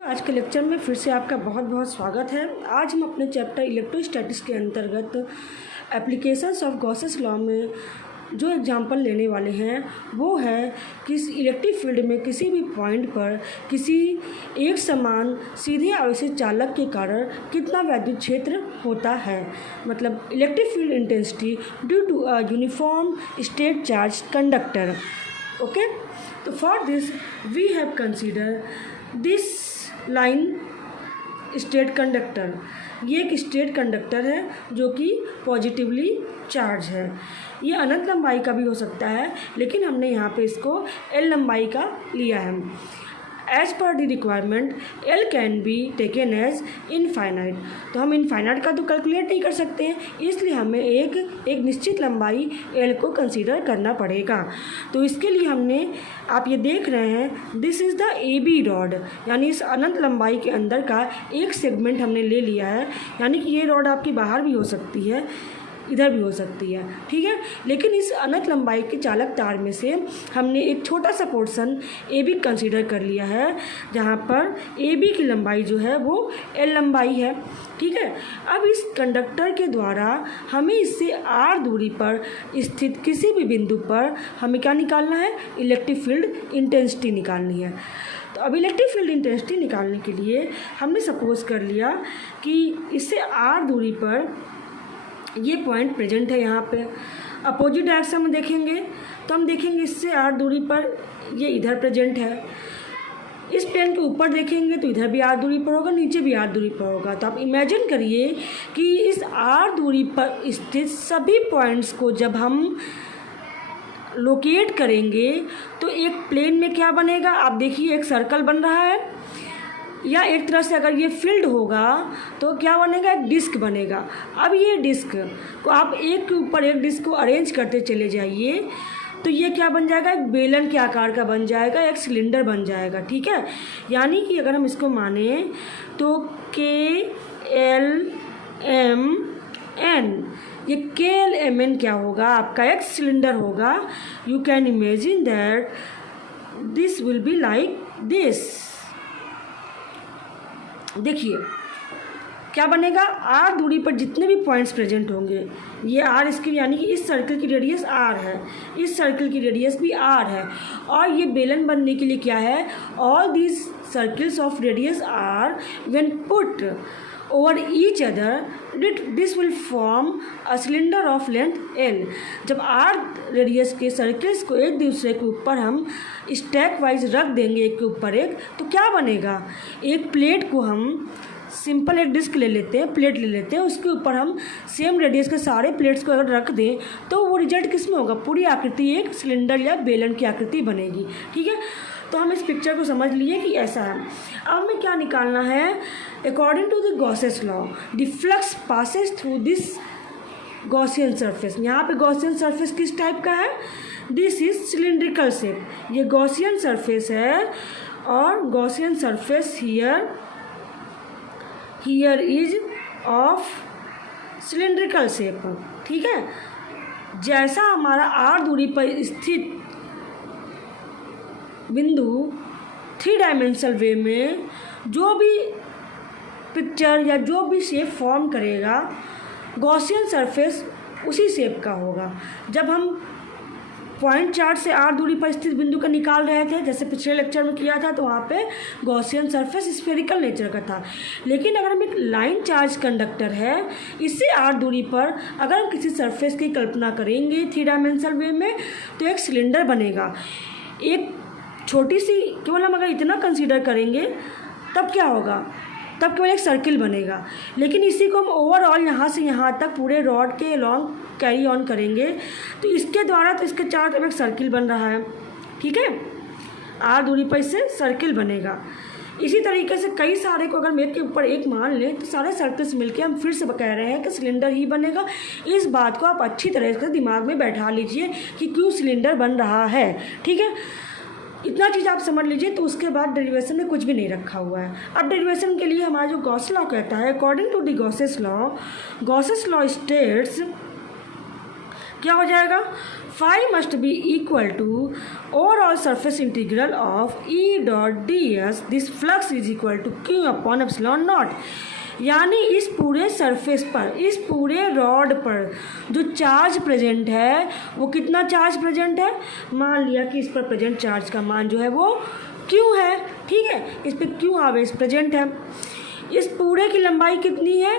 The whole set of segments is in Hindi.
आज के लेक्चर में फिर से आपका बहुत बहुत स्वागत है। आज हम अपने चैप्टर इलेक्ट्रोस्टैटिक्स के अंतर्गत एप्लीकेशंस ऑफ गॉसेस लॉ में जो एग्जांपल लेने वाले हैं वो है कि इलेक्ट्रिक फील्ड में किसी भी पॉइंट पर किसी एक समान सीधे आवेशित चालक के कारण कितना वैद्युत क्षेत्र होता है, मतलब electric field intensity due to a uniform straight charge conductor. Okay, तो for this we have consider this line straight conductor. ये एक स्टेट कंडक्टर है जो कि पॉजिटिवली चार्ज है। ये अनंत लंबाई का भी हो सकता है, लेकिन हमने यहाँ पे इसको एल लंबाई का लिया है। As per the requirement L can be taken as infinite. तो हम इनफाइनाइट का तो कैलकुलेट नहीं कर सकते हैं, इसलिए हमें एक निश्चित लंबाई एल को कंसीडर करना पड़ेगा। तो इसके लिए हमने, आप ये देख रहे हैं, this is the A B rod, यानी इस अनंत लंबाई के अंदर का एक सेगमेंट हमने ले लिया है। यानी कि ये रॉड आपकी बाहर भी हो सकती है, इधर भी हो सकती है, ठीक है। लेकिन इस अनंत लंबाई के चालक तार में से हमने एक छोटा सा पोर्शन ए बी कंसीडर कर लिया है, जहाँ पर ए बी की लंबाई जो है वो एल लंबाई है, ठीक है। अब इस कंडक्टर के द्वारा हमें इससे आर दूरी पर स्थित किसी भी बिंदु पर हमें क्या निकालना है, इलेक्ट्रिक फील्ड इंटेंसिटी निकालनी है। तो अब इलेक्ट्रिक फील्ड इंटेंसिटी निकालने के लिए हमने सपोज कर लिया कि इससे आर दूरी पर ये पॉइंट प्रेजेंट है। यहाँ पे अपोजिट डायरेक्शन में देखेंगे तो हम देखेंगे इससे आर दूरी पर ये इधर प्रेजेंट है। इस प्लेन के ऊपर देखेंगे तो इधर भी आर दूरी पर होगा, नीचे भी आर दूरी पर होगा। तो आप इमेजिन करिए कि इस आर दूरी पर स्थित सभी पॉइंट्स को जब हम लोकेट करेंगे तो एक प्लेन में क्या बनेगा, आप देखिए एक सर्कल बन रहा है, या एक तरह से अगर ये फील्ड होगा तो क्या बनेगा, एक डिस्क बनेगा। अब ये डिस्क को आप एक के ऊपर एक डिस्क को अरेंज करते चले जाइए तो ये क्या बन जाएगा, एक बेलन के आकार का बन जाएगा, एक सिलेंडर बन जाएगा, ठीक है। यानी कि अगर हम इसको माने तो के एल एम एन, ये के एल एम एन क्या होगा, आपका एक सिलेंडर होगा। You can imagine that this will be like this. देखिए क्या बनेगा, आर दूरी पर जितने भी पॉइंट्स प्रेजेंट होंगे, ये आर इसकी, यानी कि इस सर्कल की रेडियस आर है, इस सर्कल की रेडियस भी आर है, और ये बेलन बनने के लिए क्या है, all these circles of radius R when put over each other this will form a cylinder of length L. जब आर रेडियस के सर्कल्स को एक दूसरे के ऊपर हम स्टैक वाइज रख देंगे एक के ऊपर एक, तो क्या बनेगा, एक प्लेट को हम सिंपल एक डिस्क ले लेते हैं, प्लेट ले लेते हैं, उसके ऊपर हम सेम रेडियस के सारे प्लेट्स को अगर रख दें तो वो रिजल्ट किस में होगा, पूरी आकृति एक सिलेंडर या बेलन की आकृति बनेगी, ठीक है। तो हम इस पिक्चर को समझ लिए कि ऐसा है। अब हमें क्या निकालना है, according to the Gauss's law the flux passes through this Gaussian surface. यहाँ पे गॉसियन सरफेस किस टाइप का है, दिस इज सिलिंड्रिकल शेप, ये गॉसियन सरफेस है, और Gaussian surface here is of cylindrical shape, ठीक है। जैसा हमारा आर दूरी पर स्थित बिंदु 3 डायमेंशनल वे में जो भी पिक्चर या जो भी शेप फॉर्म करेगा, गॉसियन सरफेस उसी शेप का होगा। जब हम पॉइंट चार्ट से आर दूरी पर स्थित बिंदु का निकाल रहे थे, जैसे पिछले लेक्चर में किया था, तो वहाँ पे गॉसियन सरफेस स्फेरिकल नेचर का था। लेकिन अगर हम एक लाइन चार्ज कंडक्टर है, इससे आर दूरी पर अगर हम किसी सरफेस की कल्पना करेंगे 3 डायमेंशनल वे में, तो एक सिलेंडर बनेगा। एक छोटी सी, केवल हम अगर इतना कंसीडर करेंगे तब क्या होगा, तब केवल एक सर्किल बनेगा। लेकिन इसी को हम ओवरऑल यहाँ से यहाँ तक पूरे रॉड के लॉन्ग कैरी ऑन करेंगे तो इसके द्वारा, तो इसके चारों तरफ एक सर्किल बन रहा है, ठीक है। आर दूरी पर इससे सर्किल बनेगा। इसी तरीके से कई सारे को अगर एक के ऊपर एक मान लें तो सारे सर्कल्स मिलके हम फिर से कह रहे हैं कि सिलेंडर ही बनेगा। इस बात को आप अच्छी तरह से दिमाग में बैठा लीजिए कि क्यों सिलेंडर बन रहा है, ठीक है। इतना चीज़ आप समझ लीजिए। तो उसके बाद डेरिवेशन में कुछ भी नहीं रखा हुआ है। अब डेरिवेशन के लिए हमारा जो गॉस लॉ कहता है, according to the Gauss's law states क्या हो जाएगा, phi must be equal to overall surface integral of E dot d s, this flux is equal to Q upon epsilon naught. यानी इस पूरे सरफेस पर, इस पूरे रॉड पर जो चार्ज प्रेजेंट है वो कितना चार्ज प्रेजेंट है, मान लिया कि इस पर प्रेजेंट चार्ज का मान जो है वो क्यू है, ठीक है, इस पर क्यू आवेश प्रेजेंट है। इस पूरे की लंबाई कितनी है,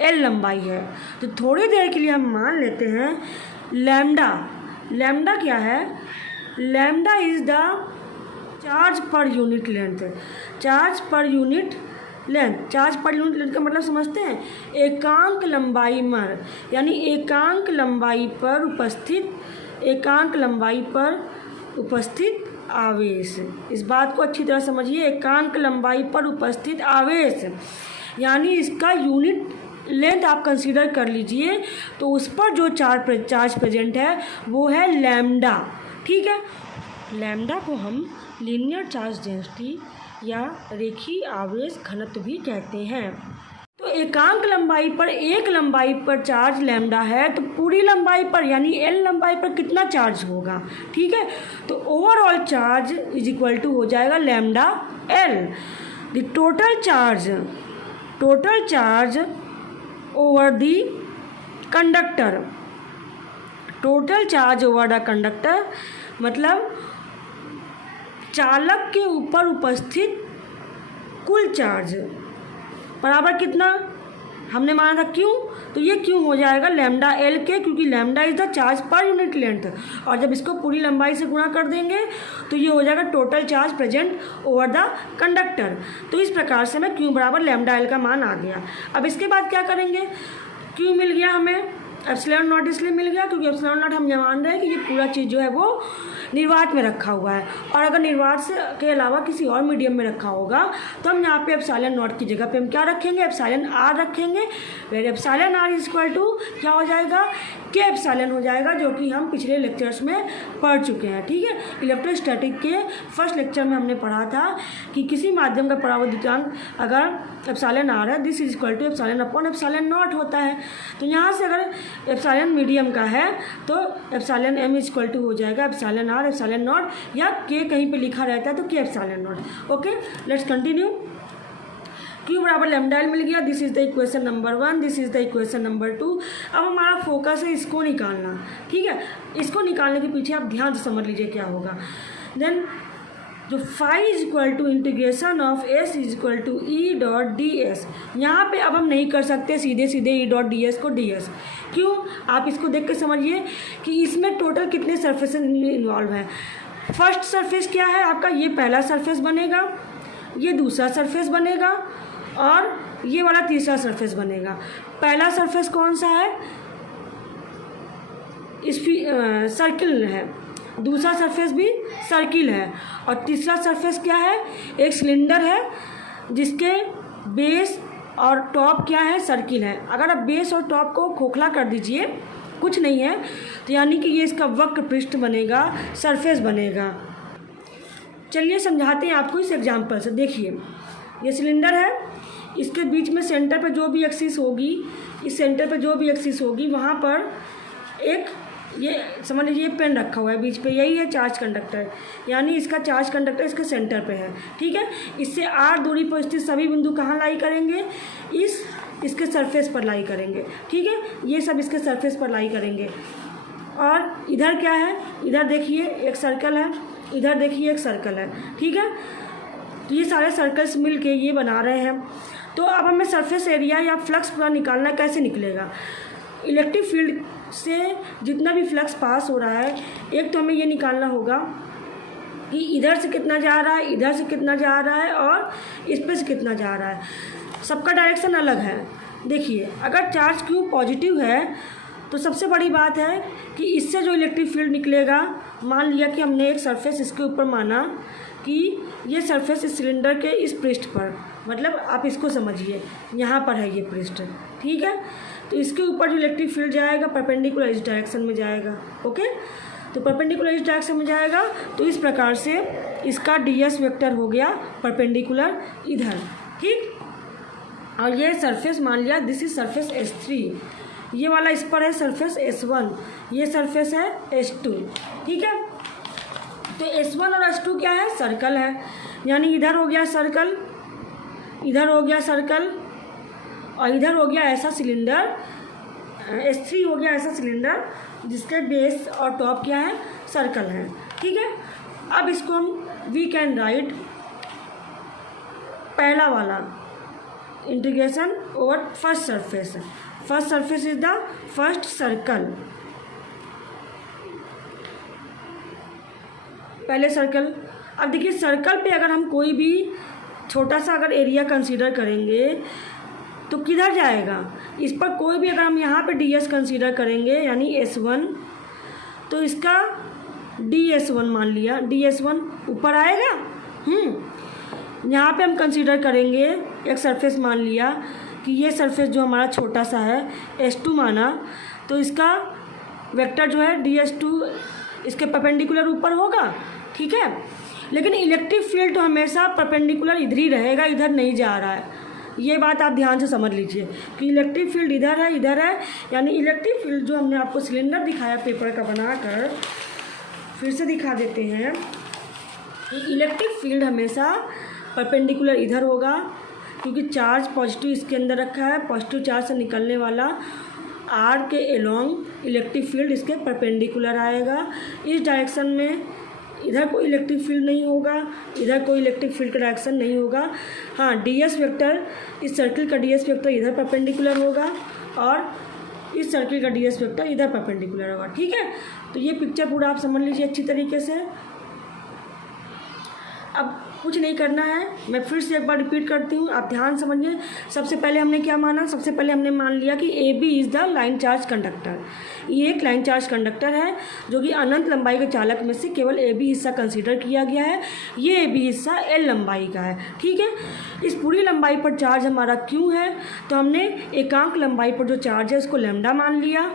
एल लंबाई है। तो थोड़ी देर के लिए हम मान लेते हैं लैम्डा, लैम्डा क्या है, lambda is the charge per unit length, charge per unit length, charge per unit length का मतलब समझते हैं, एकांक लंबाई पर, यानी एकांक लंबाई पर उपस्थित, एकांक लंबाई पर उपस्थित आवेश। इस बात को अच्छी तरह समझिए, एकांक लंबाई पर उपस्थित आवेश, यानी इसका यूनिट लेंथ आप कंसीडर कर लीजिए, तो उस पर जो चार्ज प्रेजेंट है वो है लैम्डा, ठीक है। लैम्डा को हम लीनियर चार्ज डेंसिटी या रेखीय आवेश घनत्व भी कहते हैं। तो एकांक लंबाई पर, एक लंबाई पर चार्ज लैम्डा है, तो पूरी लंबाई पर यानी एल लंबाई पर कितना चार्ज होगा, ठीक है। तो overall charge is equal to हो जाएगा lambda L. The total charge over the conductor, total charge over the conductor मतलब चालक के ऊपर उपस्थित कुल चार्ज बराबर कितना, हमने माना था क्यों, तो ये क्यों हो जाएगा लैम्डा एल के, क्योंकि lambda is the charge per unit length, और जब इसको पूरी लंबाई से गुणा कर देंगे तो ये हो जाएगा total charge present over the conductor. तो इस प्रकार से हमें क्यू बराबर लैम्डा एल का मान आ गया। अब इसके बाद क्या करेंगे, क्यू मिल गया हमें, एप्सिलॉन नॉट इसलिए मिल गया क्योंकि एप्सिलॉन नॉट हम ये मान रहे हैं कि ये पूरा चीज़ जो है वो निर्वात में रखा हुआ है, और अगर निर्वात से के अलावा किसी और मीडियम में रखा होगा तो हम यहाँ पे एप्सिलॉन नॉट की जगह पे हम क्या रखेंगे, एप्सिलॉन आर रखेंगे। Where epsilon R is equal to क्या हो जाएगा, के एप्सिलॉन हो जाएगा, जो कि हम पिछले लेक्चर्स में पढ़ चुके हैं, ठीक है। इलेक्ट्रोस्टैटिक के फर्स्ट लेक्चर में हमने पढ़ा था कि किसी माध्यम का परावर्तितांक अगर एप्सिलॉन आर है, this is equal to epsilon upon epsilon naught होता है। तो यहाँ से अगर एप्सिलॉन मीडियम का है तो epsilon M is equal to हो जाएगा एप्सिलॉन आर एप्सिलॉन नॉट, या के कहीं पे लिखा रहता है तो के epsilon not. Okay, let's continue. Q बराबर लैम्डा एल मिल गया, this is the equation number 1, this is the equation number 2। अब हमारा फोकस है इसको निकालना, ठीक है। इसको निकालने के पीछे आप ध्यान से समझ लीजिए क्या होगा। देन जो phi is equal to integration of S is equal to E dot d s, यहाँ पर अब हम नहीं कर सकते सीधे सीधे ई डॉट डी एस को डी एस, क्यों, आप इसको देख के समझिए कि इसमें टोटल कितने सरफेस इन्वॉल्व हैं। फर्स्ट सरफेस क्या है आपका, ये पहला सरफेस बनेगा, ये दूसरा सरफेस बनेगा, और ये वाला तीसरा सरफेस बनेगा। पहला सरफेस कौन सा है, इस सर्किल है, दूसरा सरफेस भी सर्किल है, और तीसरा सरफेस क्या है, एक सिलेंडर है जिसके बेस और टॉप क्या है, सर्किल है। अगर आप बेस और टॉप को खोखला कर दीजिए, कुछ नहीं है, तो यानी कि ये इसका वक्र पृष्ठ बनेगा, सरफेस बनेगा। चलिए समझाते हैं आपको इस एग्जाम्पल से। देखिए ये सिलेंडर है, इसके बीच में सेंटर पर जो भी एक्सिस होगी, इस सेंटर पर जो भी एक्सिस होगी वहाँ पर एक ये समझ लीजिए पेन रखा हुआ है बीच पे, यही है चार्ज कंडक्टर, यानी इसका चार्ज कंडक्टर इसके सेंटर पे है, ठीक है। इससे आर दूरी पर स्थित सभी बिंदु कहाँ लाई करेंगे, इसके सरफेस पर लाई करेंगे, ठीक है। ये सब इसके सरफेस पर लाई करेंगे। और इधर क्या है, इधर देखिए एक सर्कल है, इधर देखिए एक सर्कल है, ठीक है। तो ये सारे सर्कल्स मिल के ये बना रहे हैं। तो अब हमें सरफेस एरिया या फ्लक्स पूरा निकालना, कैसे निकलेगा, इलेक्ट्रिक फील्ड से जितना भी फ्लक्स पास हो रहा है, एक तो हमें ये निकालना होगा कि इधर से कितना जा रहा है, इधर से कितना जा रहा है, और इस पे से कितना जा रहा है। सबका डायरेक्शन अलग है। देखिए अगर चार्ज क्यू पॉजिटिव है तो सबसे बड़ी बात है कि इससे जो इलेक्ट्रिक फील्ड निकलेगा, मान लिया कि हमने एक सरफेस इसके ऊपर माना कि ये सरफेस इस सिलेंडर के इस पृष्ठ पर, मतलब आप इसको समझिए यहाँ पर है ये पृष्ठ, ठीक है। तो इसके ऊपर जो इलेक्ट्रिक फील्ड जाएगा परपेंडिकुलर इस डायरेक्शन में जाएगा, ओके। तो परपेंडिकुलर इस डायरेक्शन में जाएगा, तो इस प्रकार से इसका ds वेक्टर हो गया परपेंडिकुलर इधर, ठीक। और ये सरफेस मान लिया दिस इज सरफेस S3, ये वाला इस पर है सरफेस S1, ये सरफेस है S2, ठीक है। तो S1 और S2 क्या है, सर्कल है, यानी इधर हो गया सर्कल, इधर हो गया सर्कल, और इधर हो गया ऐसा सिलेंडर, S3 हो गया ऐसा सिलेंडर जिसके बेस और टॉप क्या है, सर्कल है, ठीक है। अब इसको हम वी कैन राइट पहला वाला integration over first surface, first surface is the first circle, पहले सर्कल। अब देखिए सर्कल पे अगर हम कोई भी छोटा सा अगर एरिया कंसीडर करेंगे तो किधर जाएगा, इस पर कोई भी अगर हम यहाँ पे ds कंसीडर करेंगे यानी S1, तो इसका ds1 मान लिया, ds1 ऊपर आएगा। यहाँ पे हम कंसीडर करेंगे एक सरफेस मान लिया कि ये सरफेस जो हमारा छोटा सा है S2 माना, तो इसका वेक्टर जो है ds2 इसके परपेंडिकुलर ऊपर होगा, ठीक है। लेकिन इलेक्ट्रिक फील्ड तो हमेशा परपेंडिकुलर इधर ही रहेगा, इधर नहीं जा रहा है, ये बात आप ध्यान से समझ लीजिए कि इलेक्ट्रिक फील्ड इधर है, इधर है, यानी इलेक्ट्रिक फील्ड जो हमने आपको सिलेंडर दिखाया पेपर का बनाकर, फिर से दिखा देते हैं कि इलेक्ट्रिक फील्ड हमेशा परपेंडिकुलर इधर होगा, क्योंकि चार्ज पॉजिटिव इसके अंदर रखा है, पॉजिटिव चार्ज से निकलने वाला आर के एलोंग इलेक्ट्रिक फील्ड इसके परपेंडिकुलर आएगा। इस डायरेक्शन में इधर कोई इलेक्ट्रिक फील्ड नहीं होगा, इधर कोई इलेक्ट्रिक फील्ड का डायरेक्शन नहीं होगा। हाँ, ds वेक्टर, इस सर्किल का ds वेक्टर इधर परपेंडिकुलर होगा और इस सर्किल का ds वेक्टर इधर परपेंडिकुलर होगा, ठीक है। तो ये पिक्चर पूरा आप समझ लीजिए अच्छी तरीके से। अब कुछ नहीं करना है, मैं फिर से एक बार रिपीट करती हूँ, आप ध्यान समझिए। सबसे पहले हमने क्या माना, सबसे पहले हमने मान लिया कि AB is the line charge conductor. ये एक लाइन चार्ज कंडक्टर है जो कि अनंत लंबाई के चालक में से केवल AB हिस्सा कंसीडर किया गया है। ये AB हिस्सा L लंबाई का है, ठीक है। इस पूरी लंबाई पर चार्ज हमारा Q है, तो हमने एकांक लंबाई पर जो चार्ज है उसको लैम्डा मान लिया,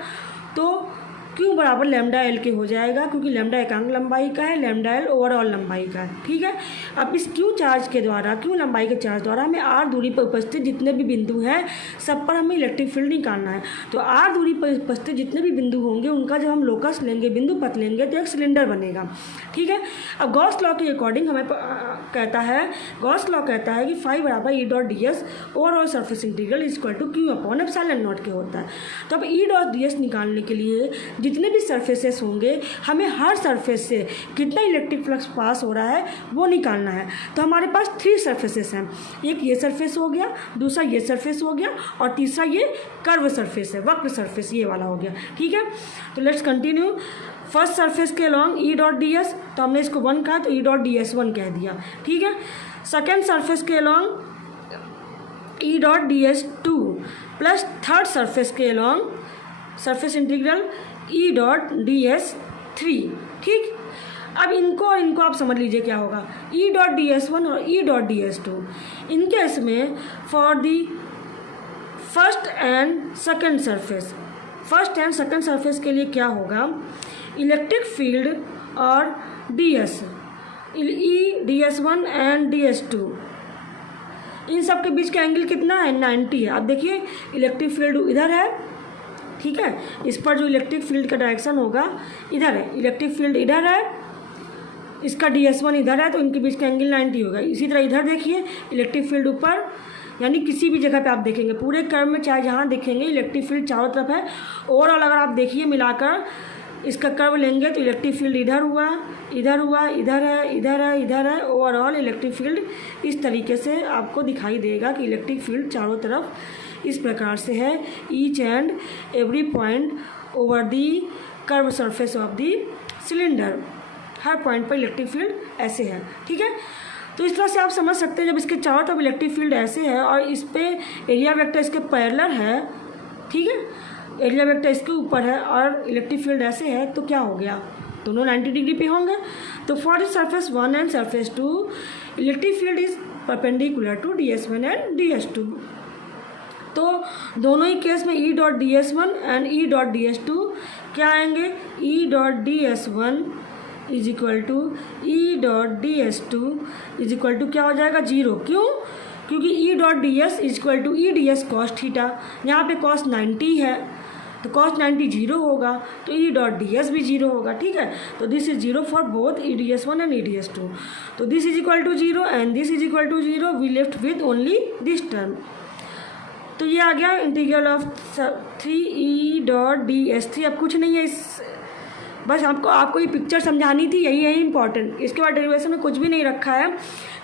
तो Q बराबर लैम्डा L के हो जाएगा, क्योंकि लैम्डा एकांक लंबाई का है, लैम्डा L ओवरऑल लंबाई का है, ठीक है। अब इस Q चार्ज के द्वारा, Q लंबाई के चार्ज द्वारा हमें R दूरी पर उपस्थित जितने भी बिंदु हैं सब पर हमें इलेक्ट्रिक फील्ड निकालना है। तो R दूरी पर उपस्थित जितने भी बिंदु होंगे उनका जब हम लोकस लेंगे, बिंदु पथ लेंगे, तो एक सिलेंडर बनेगा, ठीक है। अब गॉस लॉ के अकॉर्डिंग हमें कहता है, गॉस लॉ कहता है कि फाई बराबर E dot ds overall surface integral equal to Q upon epsilon naught के होता है। तो अब E डॉट ds निकालने के लिए जितने भी सरफेसेस होंगे हमें हर सरफेस से कितना इलेक्ट्रिक फ्लक्स पास हो रहा है वो निकालना है। तो हमारे पास 3 सरफेसेस हैं, एक ये सरफेस हो गया, दूसरा ये सरफेस हो गया और तीसरा ये कर्व सरफेस है, वक्र सरफेस ये वाला हो गया, ठीक है। तो लेट्स कंटिन्यू। फर्स्ट सरफेस के अलॉन्ग E डॉट ds, तो हमने इसको 1 कहा तो E डॉट ds1 कह दिया, ठीक है। सेकेंड सरफेस के along E dot ds2 plus third surface के along surface integral E dot ds3, ठीक। अब इनको और इनको आप समझ लीजिए क्या होगा, E डॉट ds1 और E डॉट ds2, इनके इसमें for the first and second surface, first and second surface के लिए क्या होगा, इलेक्ट्रिक फील्ड और ds, E ds1 and ds2, इन सब के बीच का एंगल कितना है, 90 है। अब देखिए इलेक्ट्रिक फील्ड इधर है, ठीक है, इस पर जो इलेक्ट्रिक फील्ड का डायरेक्शन होगा इधर है, इलेक्ट्रिक फील्ड इधर है, इसका ds1 इधर है, तो इनके बीच का एंगल 90 होगा। इसी तरह इधर देखिए इलेक्ट्रिक फील्ड ऊपर, यानी किसी भी जगह पे आप देखेंगे पूरे कर्व में चाहे जहाँ देखेंगे इलेक्ट्रिक फील्ड चारों तरफ है। ओवरऑल अगर आप देखिए मिलाकर इसका कर्व लेंगे तो इलेक्ट्रिक फील्ड इधर हुआ, इधर हुआ, इधर है, इधर है, इधर है। ओवरऑल इलेक्ट्रिक फील्ड इस तरीके से आपको दिखाई देगा कि इलेक्ट्रिक फील्ड चारों तरफ इस प्रकार से है, each and every point over the curve surface of the cylinder, her point पर इलेक्ट्रिक फील्ड ऐसे है, ठीक है। तो इस तरह से आप समझ सकते हैं जब इसके चारों तरफ इलेक्ट्रिक फील्ड ऐसे है और इस पे एरिया वेक्टर इसके पैरेलल है, ठीक है, एरिया वेक्टर इसके ऊपर है और इलेक्ट्रिक फील्ड ऐसे है, तो क्या हो गया, दोनों 90 डिग्री पे होंगे। तो for the surface 1 and surface 2 electric field is perpendicular to ds1 and ds2। तो दोनों ही केस में E dot ds1 and E dot ds2 क्या आएंगे, E dot ds1 is equal to E dot ds2 is equal to क्या हो जाएगा, 0। क्यों, क्योंकि E dot ds is equal to E ds cos theta, यहाँ पे कॉस 90 है, तो cos 90 जीरो होगा, तो ई डॉट डी एस भी जीरो होगा। ठीक है, तो this is zero for both EDS1 and EDS2। तो this is equal to zero and this is equal to zero, we left with only this term. तो ये आ गया integral of 3 E dot DS3। अब कुछ नहीं है, इस बस आपको ये पिक्चर समझानी थी, यही है इंपॉर्टेंट। इसके बाद डेरिवेशन में कुछ भी नहीं रखा है।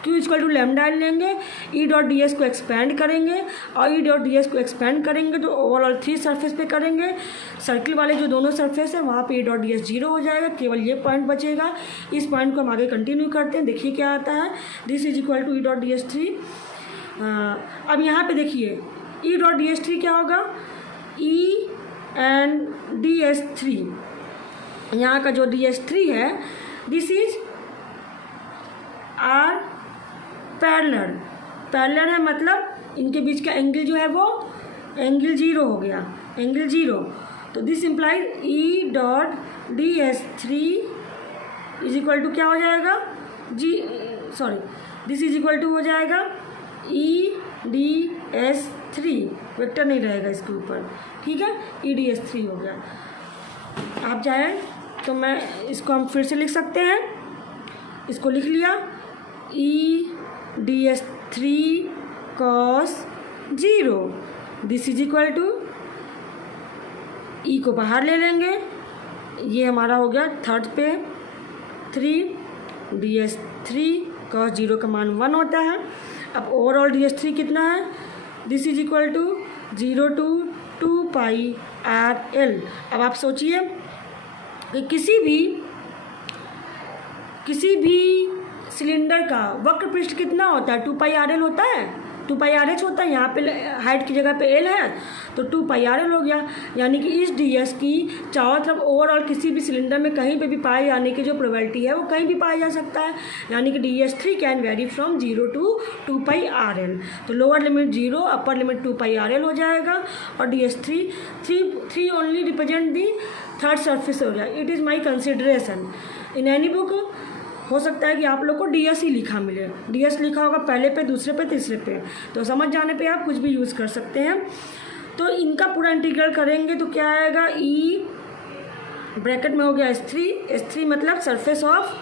Q इक्वल टू लैम्डा लेंगे, E डॉट डी एस को एक्सपेंड करेंगे और E डॉट डी एस को एक्सपेंड करेंगे तो ओवरऑल 3 सरफेस पे करेंगे। सर्किल वाले जो दोनों सरफेस है वहाँ पे E dot d S zero हो जाएगा, केवल ये पॉइंट बचेगा। इस पॉइंट को हम आगे कंटिन्यू करते हैं, देखिए क्या आता है। This is equal to E dot d s 3। अब यहाँ पे देखिए E डॉट डी एस 3 क्या होगा, E एंड DS3। यहाँ का जो DS3 है दिस इज आर पैरेलल है, मतलब इनके बीच का एंगल जो है वो एंगल जीरो हो गया, एंगल जीरो। तो this implies E dot DS3 is equal to क्या हो जाएगा, दिस इज इक्वल टू हो जाएगा EDS3, वेक्टर नहीं रहेगा इसके ऊपर। ठीक है, EDS3 हो गया। आप चाहें तो मैं इसको हम फिर से लिख सकते हैं, इसको लिख लिया EDS3 cos 0, this is equal to E को बाहर ले लेंगे, ये हमारा हो गया थर्ड पे 3 DS3 cos 0 का मान 1 होता है। अब ओवरऑल DS3 कितना है, this is equal to 0 to 2 pi RL। अब आप सोचिए कि किसी भी सिलेंडर का वक्र पृष्ठ कितना होता है, 2 पाई RL होता है, 2 पाई RH होता है। यहाँ पे हाइट की जगह पे L है तो 2 पाई RL हो गया। यानी कि इस DS की चारों तरफ ओवरऑल किसी भी सिलेंडर में कहीं पे भी पाए जाने की जो प्रोबेबिलिटी है वो कहीं भी पाया जा सकता है। यानी कि DS3 can very from 0 to 2 pi RL। तो lower limit 0, upper limit 2 pi RL हो जाएगा और DS3 only represent the third surface हो गया। It is my consideration in any book. हो सकता है कि आप लोग को DS ही लिखा मिले, DS लिखा होगा पहले पे, दूसरे पे, तीसरे पे, तो समझ जाने पे आप कुछ भी यूज़ कर सकते हैं। तो इनका पूरा इंटीग्रल करेंगे तो क्या आएगा, E ब्रैकेट में हो गया S3 मतलब सरफेस ऑफ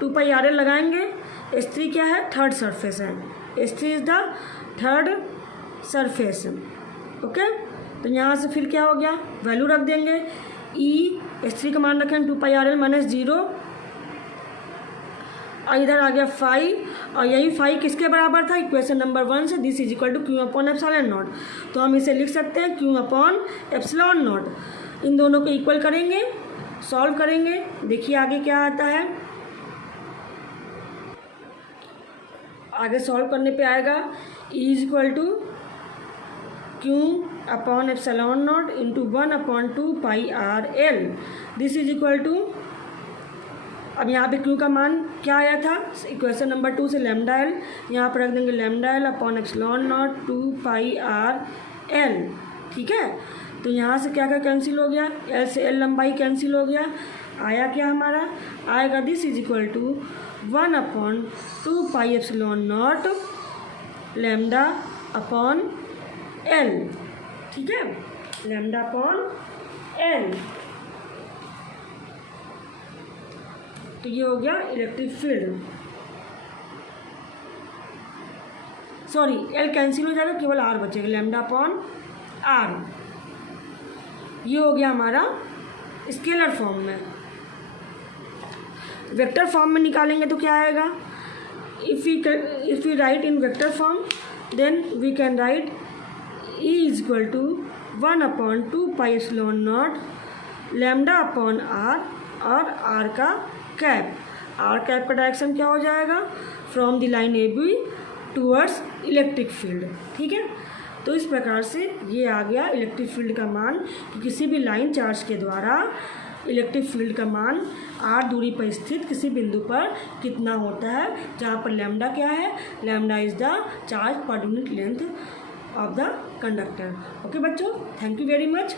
2 पाई RL लगाएंगे। S3 क्या है, थर्ड सरफेस है, S3 is the third surface. Okay, तो यहाँ से फिर क्या हो गया, वैल्यू रख देंगे। S3 का मान रखें 2 पाई RL माइनस 0 और इधर आ गया 5 और यही 5 किसके बराबर था, इक्वेशन नंबर 1 से, this is equal to Q upon epsilon naught. तो हम इसे लिख सकते हैं Q अपॉन एप्सिलॉन नॉट। इन दोनों को इक्वल करेंगे, सॉल्व करेंगे, देखिए आगे क्या आता है। आगे सॉल्व करने पे आएगा E is equal to Q upon epsilon naught into 1 upon 2 pi RL। This is equal to, अब यहाँ पे Q का मान क्या आया था, इक्वेशन नंबर 2 से लैम्डा L, यहाँ पर रख देंगे lambda L upon epsilon not 2 pi RL। ठीक है, तो यहाँ से क्या क्या कैंसिल हो गया, L से L लंबाई कैंसिल हो गया, आया क्या हमारा, आएगा this is equal to 1 upon 2 pi epsilon naught lambda upon L। ठीक है, लैम्डा अपॉन L। तो ये हो गया electric field, sorry L cancel हो जाएगा, केवल R बचेगा, लैम्डा अपॉन R। ये हो गया हमारा स्केलर फॉर्म में। वेक्टर फॉर्म में निकालेंगे तो क्या आएगा, if we write in vector form then we can write E is equal to 1 upon 2 pi epsilon naught lambda upon R और R का कैप। R कैप का डायरेक्शन क्या हो जाएगा, from the line AB towards electric field. ठीक है, तो इस प्रकार से ये आ गया इलेक्ट्रिक फील्ड का मान कि किसी भी लाइन चार्ज के द्वारा इलेक्ट्रिक फील्ड का मान R दूरी पर स्थित किसी बिंदु पर कितना होता है, जहाँ पर लैम्डा क्या है, lambda is the charge per unit length of the conductor. Okay बच्चों, थैंक यू वेरी मच।